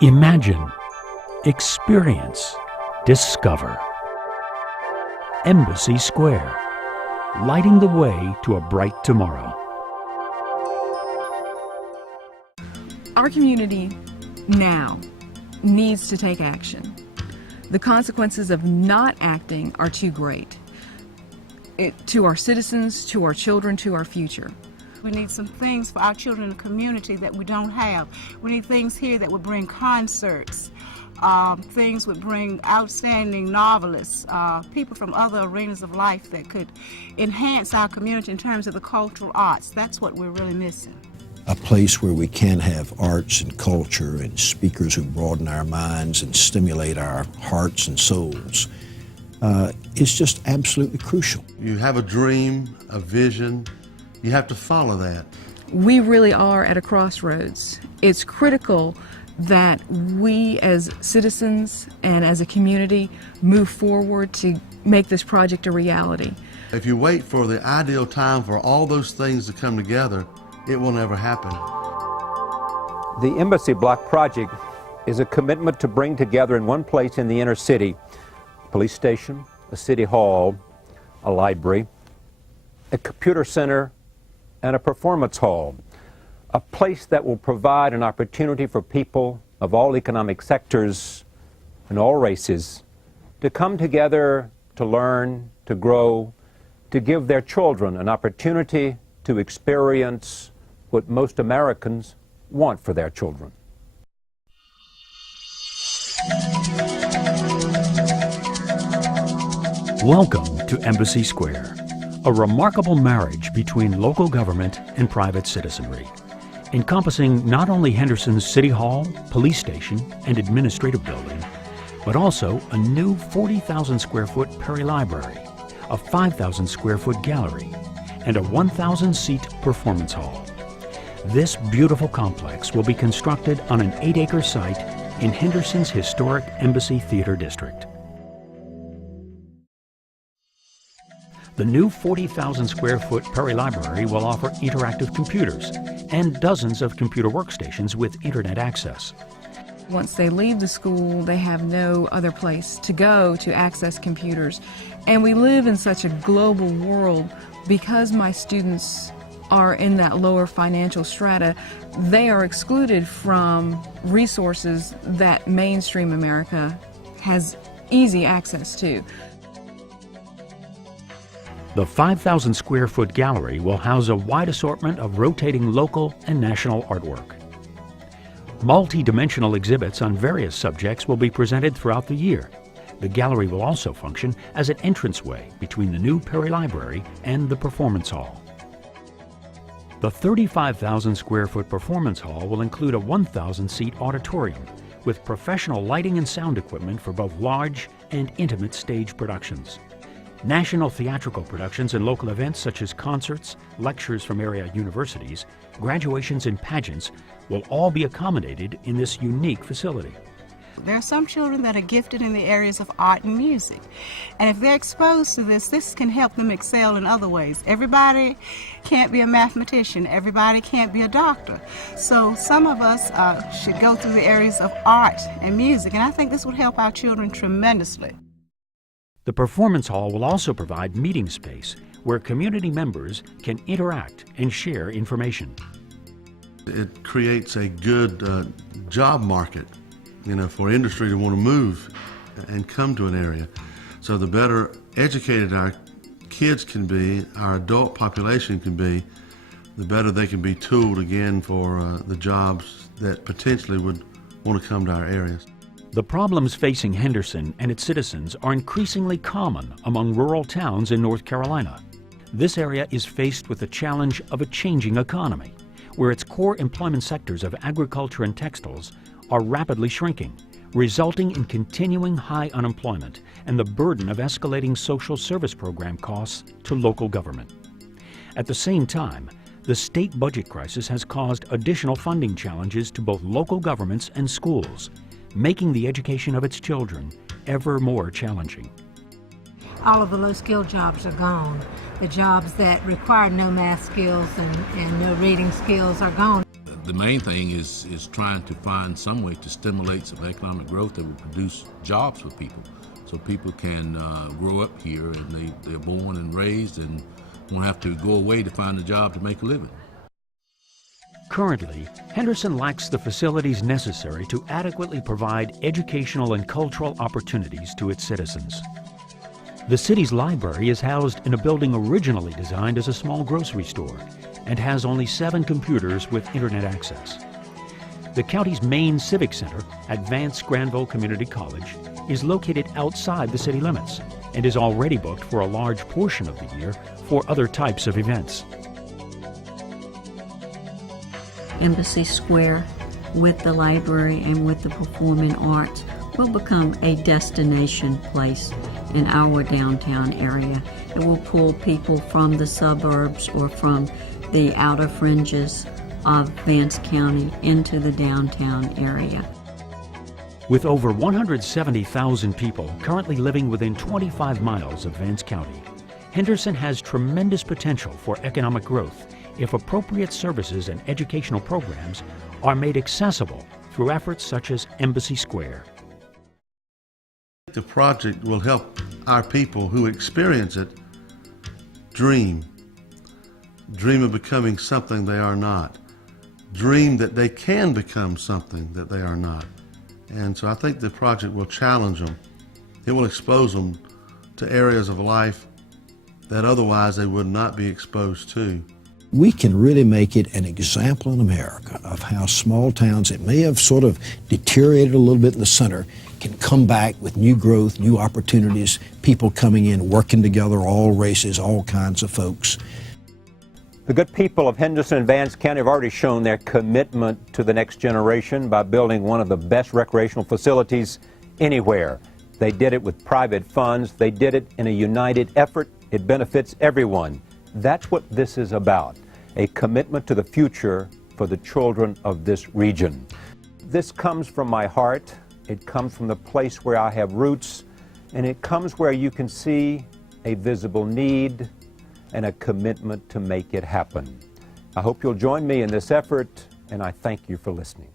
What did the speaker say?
Imagine, experience, discover. Embassy Square, lighting the way to a bright tomorrow. Our community now needs to take action. The consequences of not acting are too great. To our citizens, to our children, to our future. We need some things for our children in the community that we don't have. We need things here that would bring concerts, things would bring outstanding novelists, people from other arenas of life that could enhance our community in terms of the cultural arts. That's what we're really missing. A place where we can have arts and culture and speakers who broaden our minds and stimulate our hearts and souls is just absolutely crucial. You have a dream, a vision, you have to follow that. We really are at a crossroads. It's critical that we as citizens and as a community move forward to make this project a reality. If you wait for the ideal time for all those things to come together, it will never happen. The Embassy Block project is a commitment to bring together in one place in the inner city a police station, a city hall, a library, a computer center, and a performance hall, a place that will provide an opportunity for people of all economic sectors and all races to come together to learn, to grow, to give their children an opportunity to experience what most Americans want for their children. Welcome to Embassy Square, a remarkable marriage between local government and private citizenry, encompassing not only Henderson's City Hall, police station, and administrative building, but also a new 40,000 square foot Perry Library, a 5,000 square foot gallery, and a 1,000 seat performance hall. This beautiful complex will be constructed on an 8-acre site in Henderson's historic Embassy Theater District. The new 40,000 square foot Perry Library will offer interactive computers and dozens of computer workstations with internet access. Once they leave the school, they have no other place to go to access computers. And we live in such a global world. Because my students are in that lower financial strata, they are excluded from resources that mainstream America has easy access to. The 5,000 square foot gallery will house a wide assortment of rotating local and national artwork. Multi-dimensional exhibits on various subjects will be presented throughout the year. The gallery will also function as an entranceway between the new Perry Library and the Performance Hall. The 35,000 square foot Performance Hall will include a 1,000 seat auditorium with professional lighting and sound equipment for both large and intimate stage productions. National theatrical productions and local events such as concerts, lectures from area universities, graduations and pageants will all be accommodated in this unique facility. There are some children that are gifted in the areas of art and music. And if they're exposed to this can help them excel in other ways. Everybody can't be a mathematician. Everybody can't be a doctor. So some of us should go through the areas of art and music. And I think this would help our children tremendously. The Performance Hall will also provide meeting space where community members can interact and share information. It creates a good job market, for industry to want to move and come to an area. So the better educated our kids can be, our adult population can be, the better they can be tooled again for the jobs that potentially would want to come to our areas. The problems facing Henderson and its citizens are increasingly common among rural towns in North Carolina. This area is faced with the challenge of a changing economy, where its core employment sectors of agriculture and textiles are rapidly shrinking, resulting in continuing high unemployment and the burden of escalating social service program costs to local government. At the same time, the state budget crisis has caused additional funding challenges to both local governments and schools, making the education of its children ever more challenging. All of the low-skilled jobs are gone. The jobs that require no math skills and no reading skills are gone. The main thing is trying to find some way to stimulate some economic growth that will produce jobs for people, so people can grow up here and they're born and raised and won't have to go away to find a job to make a living. Currently, Henderson lacks the facilities necessary to adequately provide educational and cultural opportunities to its citizens. The city's library is housed in a building originally designed as a small grocery store and has only 7 computers with internet access. The county's main civic center at Vance Granville Community College is located outside the city limits and is already booked for a large portion of the year for other types of events. Embassy Square, with the library and with the performing arts, will become a destination place in our downtown area. It will pull people from the suburbs or from the outer fringes of Vance County into the downtown area. With over 170,000 people currently living within 25 miles of Vance County, Henderson has tremendous potential for economic growth if appropriate services and educational programs are made accessible through efforts such as Embassy Square. The project will help our people who experience it dream of becoming something they are not, dream that they can become something that they are not. And so I think the project will challenge them. It will expose them to areas of life that otherwise they would not be exposed to. We can really make it an example in America of how small towns that may have sort of deteriorated a little bit in the center can come back with new growth, new opportunities, people coming in, working together, all races, all kinds of folks. The good people of Henderson and Vance County have already shown their commitment to the next generation by building one of the best recreational facilities anywhere. They did it with private funds. They did it in a united effort. It benefits everyone. That's what this is about, a commitment to the future for the children of this region. This comes from my heart. It comes from the place where I have roots, and it comes where you can see a visible need and a commitment to make it happen. I hope you'll join me in this effort, and I thank you for listening.